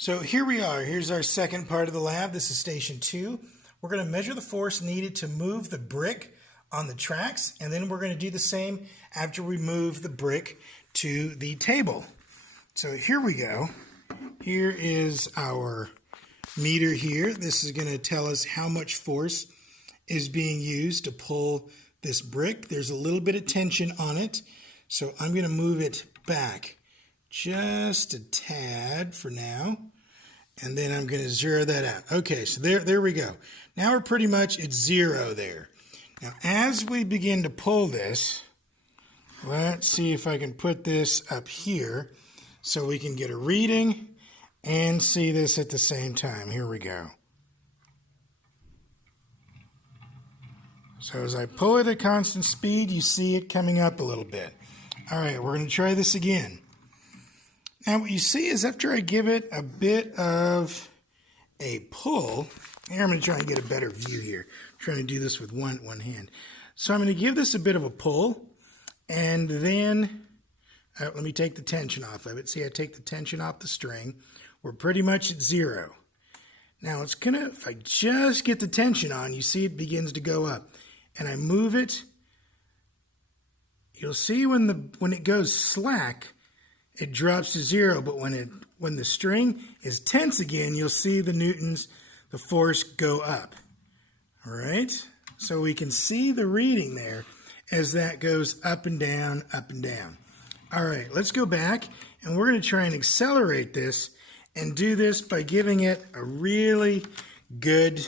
So here we are. Here's our second part of the lab. This is station 2. We're going to measure the force needed to move the brick on the tracks, and then we're going to do the same after we move the brick to the table. So here we go. Here is our meter here. This is going to tell us how much force is being used to pull this brick. There's a little bit of tension on it, so I'm going to move it back just a tad for now, and then I'm going to zero that out. Okay, so there we go. Now we're pretty much at zero there. Now as we begin to pull this, let's see if I can put this up here so we can get a reading and see this at the same time. Here we go. So as I pull it at constant speed, you see it coming up a little bit. All right, we're going to try this again. Now what you see is after I give it a bit of a pull, here I'm going to try and get a better view here. I'm trying to do this with one hand. So I'm going to give this a bit of a pull, and then let me take the tension off of it. See, I take the tension off the string. We're pretty much at zero. Now it's going to, if I just get the tension on, you see it begins to go up. And I move it, you'll see when it goes slack, it drops to zero, but when the string is tense again, you'll see the newtons, the force go up. All right? So we can see the reading there as that goes up and down, up and down. All right, let's go back, and we're going to try and accelerate this and do this by giving it a really good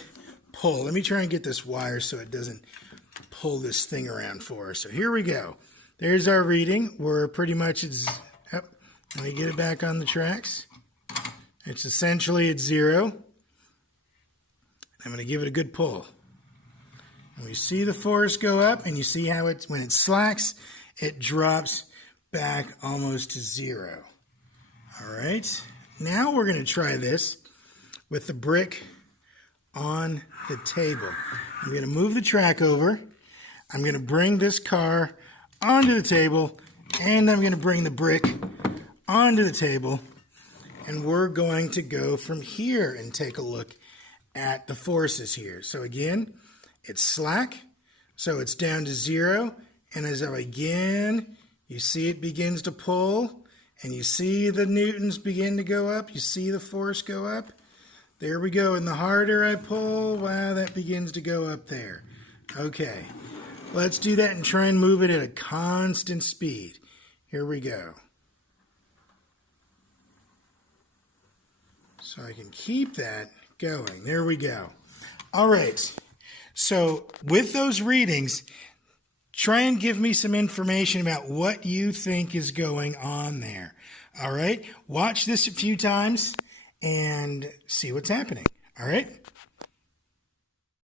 pull. Let me try and get this wire so it doesn't pull this thing around for us. So here we go. There's our reading. We're pretty much at let me get it back on the tracks. It's essentially at zero. I'm going to give it a good pull. And we see the force go up, and you see how when it slacks, it drops back almost to zero. All right. Now we're going to try this with the brick on the table. I'm going to move the track over. I'm going to bring this car onto the table, and I'm going to bring the brick onto the table, and we're going to go from here and take a look at the forces here. So again, it's slack, so it's down to zero, and as again, you see it begins to pull, and you see the newtons begin to go up, you see the force go up. There we go, and the harder I pull, wow, that begins to go up there. Okay, let's do that and try and move it at a constant speed. Here we go. So I can keep that going. There we go. All right, so with those readings, try and give me some information about what you think is going on there. All right, watch this a few times and see what's happening. All right.